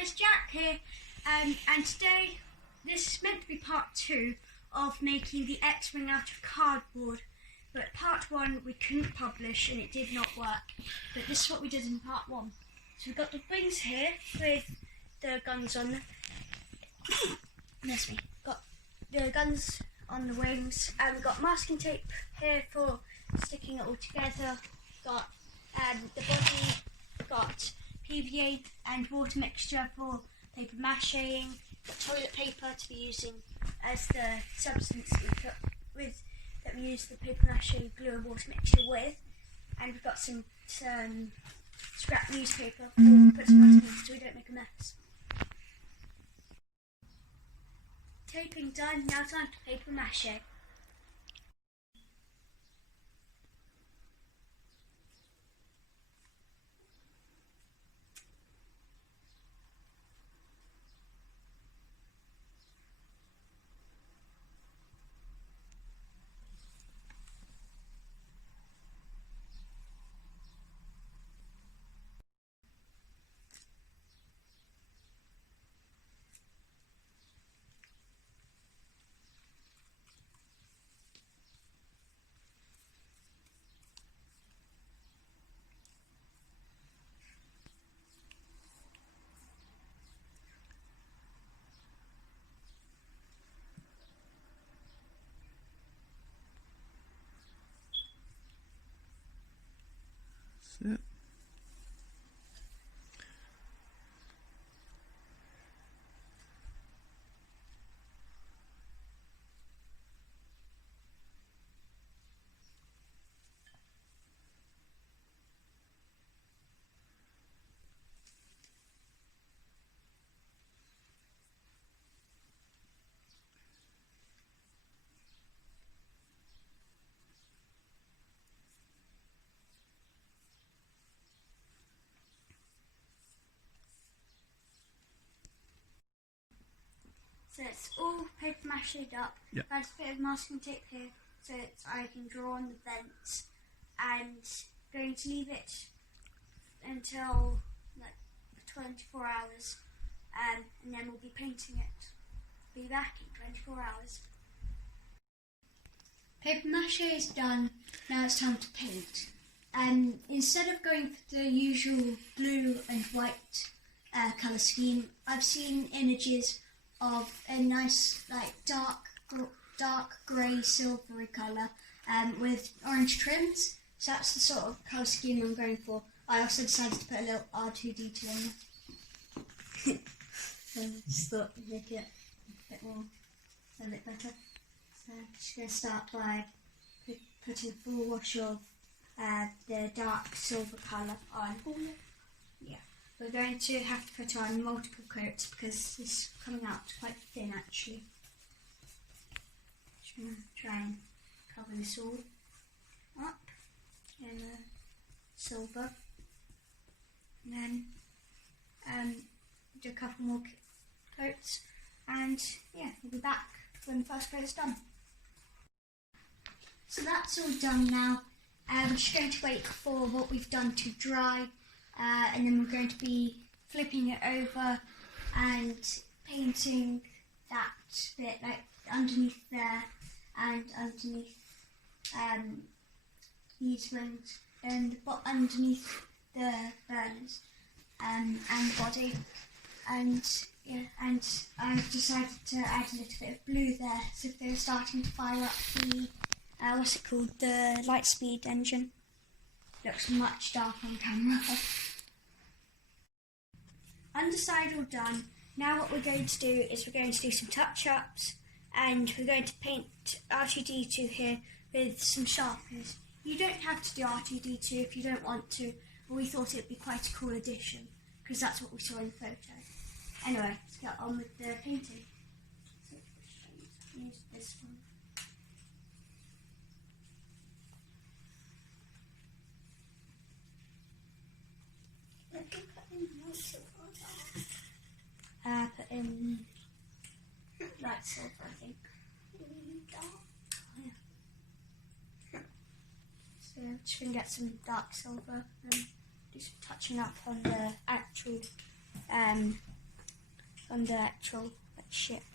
it's Jack here, and today this is meant to be part 2 of making the X-Wing out of cardboard, but part 1 we couldn't publish and it did not work, but this is what we did in part 1. So we've got the wings here with the guns on them. That's me. Got the guns on the wings, and we've got masking tape here for sticking it all together. Got the body, got PVA and water mixture for paper macheing, got toilet paper to be using as the substance that we use the paper mache glue and water mixture with, and we've got some scrap newspaper for putting underneath so we don't make a mess. Taping done, now time to paper mache. That's it. So it's all paper mached up. Yep. There's a bit of masking tape here so I can draw on the vents, and going to leave it until like 24 hours, and then we'll be painting it. Be back in 24 hours. Paper mache is done, now it's time to paint. Instead of going for the usual blue and white colour scheme, I've seen images of a nice like dark grey silvery colour with orange trims, so that's the sort of colour scheme I'm going for. I also decided to put a little R2-D2 on there. So I just thought it'd make it a bit more, a bit better. So I'm just going to start by putting a full wash of the dark silver colour on. Yeah. We're going to have to put on multiple coats because this is coming out quite thin actually. Just going to try and cover this all up in the silver, and then do a couple more coats, and yeah, we'll be back when the first coat is done. So that's all done now. We're just going to wait for what we've done to dry. And then we're going to be flipping it over and painting that bit like underneath there and underneath these wings and underneath the burners and body, and yeah, and I've decided to add a little bit of blue there so if they're starting to fire up the what's it called, the light speed engine. Looks much darker on camera. Underside all done. Now what we're going to do is we're going to do some touch-ups, and we're going to paint R2-D2 here with some Sharpies. You don't have to do R2-D2 if you don't want to, but we thought it would be quite a cool addition because that's what we saw in the photo. Anyway, let's get on with the painting. So use this one. Put in light silver, I think. Oh, yeah. So just going to get some dark silver and do some touching up on the actual on the actual ship.